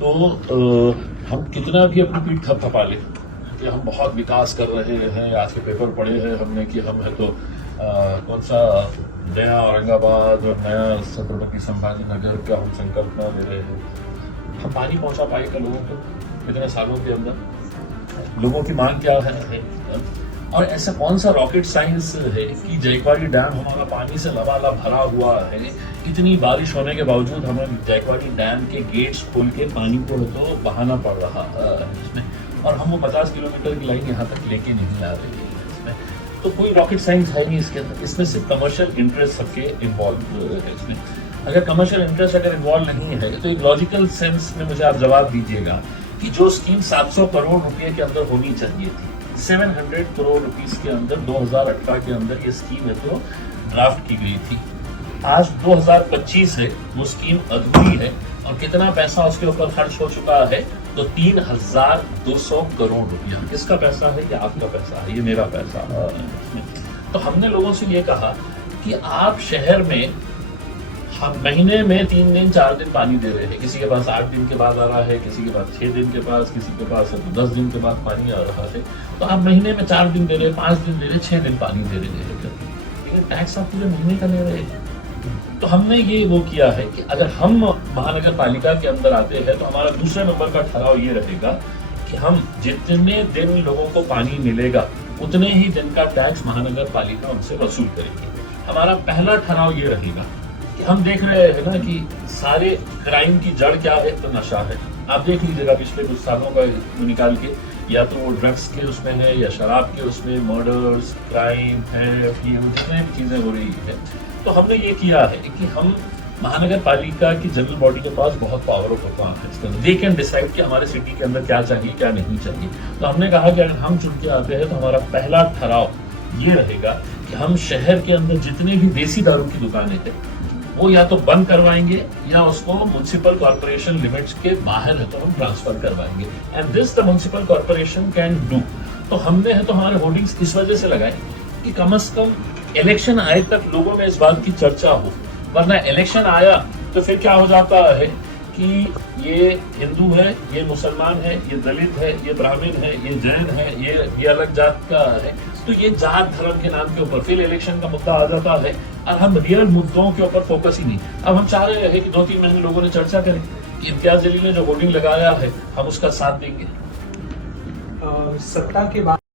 तो हम कितना भी अपनी पीठ थपथपा लें कि हम बहुत विकास कर रहे हैं। आज के पेपर पढ़े हैं हमने कि हम है तो कौन सा नया औरंगाबाद और नया छत्रपति संभाजी नगर का हम संकल्पना ले रहे हैं। हम पानी पहुंचा पाएगा लोगों को इतने सालों के अंदर? लोगों की मांग क्या है? और ऐसा कौन सा रॉकेट साइंस है कि जयकवाड़ी डैम हमारा पानी से लबालब भरा हुआ है। इतनी बारिश होने के बावजूद हमें जयकवाड़ी डैम के गेट्स खोल के पानी को तो बहाना पड़ रहा है इसमें, और हम वो 50 किलोमीटर की लाइन यहाँ तक लेके नहीं आ रही है इसमें। तो कोई रॉकेट साइंस है नहीं इसके अंदर। इसमें सिर्फ कमर्शियल इंटरेस्ट सबके इन्वॉल्व है इसमें। अगर कमर्शियल इंटरेस्ट अगर इन्वॉल्व नहीं है तो एक लॉजिकल सेंस में मुझे आप जवाब दीजिएगा कि जो स्कीम 700 करोड़ रुपए के अंदर होनी चाहिए थी, 700 करोड़ रुपीस के अंदर 2018 के अंदर ये स्कीम है तो ड्राफ्ट की गई थी। आज 2025 है, वो स्कीम अधूरी है और कितना पैसा उसके ऊपर खर्च हो चुका है तो 3200 करोड़ रुपया। किसका पैसा है? ये आपका पैसा है, ये मेरा पैसा है। तो हमने लोगों से ये कहा कि आप शहर में हम महीने में 3 दिन 4 दिन पानी दे रहे हैं। किसी के पास 8 दिन के बाद आ रहा है, किसी के पास 6 दिन के पास, किसी के पास 10 दिन के बाद पानी आ रहा है। तो आप महीने में 4 दिन दे रहे, 5 दिन दे रहे, 6 दिन पानी दे रहे हैं, लेकिन टैक्स आप पूरे महीने का ले रहे हैं। तो हमने ये वो किया है कि अगर हम महानगर पालिका के अंदर आते हैं तो हमारा दूसरे नंबर का ठहराव ये रहेगा कि हम जितने दिन लोगों को पानी मिलेगा उतने ही दिन का टैक्स महानगर पालिका उनसे वसूल करेगी। हमारा पहला ठहराव ये रहेगा कि हम देख रहे हैं ना कि सारे क्राइम की जड़ क्या है? तो नशा है। आप देख लीजिएगा पिछले कुछ सालों का निकाल के, या तो वो ड्रग्स के उसमें है या शराब के उसमें, मर्डर्स, क्राइम है, जितने भी चीजें हो रही है। तो हमने ये किया है कि हम महानगर पालिका की जनरल बॉडी के पास बहुत पावर ऑफ होता है इसके अंदर। दे कैन डिसाइड कि हमारे सिटी के अंदर क्या चाहिए क्या नहीं चाहिए। तो हमने कहा कि अगर हम चुन के आते हैं तो हमारा पहला ठहराव ये रहेगा कि हम शहर के अंदर जितने भी देसी दारू की दुकानें थे वो या तो बंद करवाएंगे या उसको म्युनिसिपल कॉर्पोरेशन लिमिट्स के बाहर है तो हम ट्रांसफर करवाएंगे। And this the municipal corporation can do. तो हमने है तो हमारे होर्डिंग्स इस वजह से लगाए कि कम से कम इलेक्शन आए तक लोगों में इस बात की चर्चा हो, वरना इलेक्शन आया तो फिर क्या हो जाता है कि ये हिंदू है, ये मुसलमान है, ये दलित है, ये ब्राह्मण है, ये जैन है, ये अलग जात का है। तो ये जात धर्म के नाम के ऊपर फिर इलेक्शन का मुद्दा आ जाता है और हम रियल मुद्दों के ऊपर फोकस ही नहीं। अब हम चाह रहे हैं कि 2-3 महीने लोगों ने चर्चा करें कि इम्तियाज जलील ने जो होर्डिंग लगाया है हम उसका साथ देंगे। सत्ता के बाद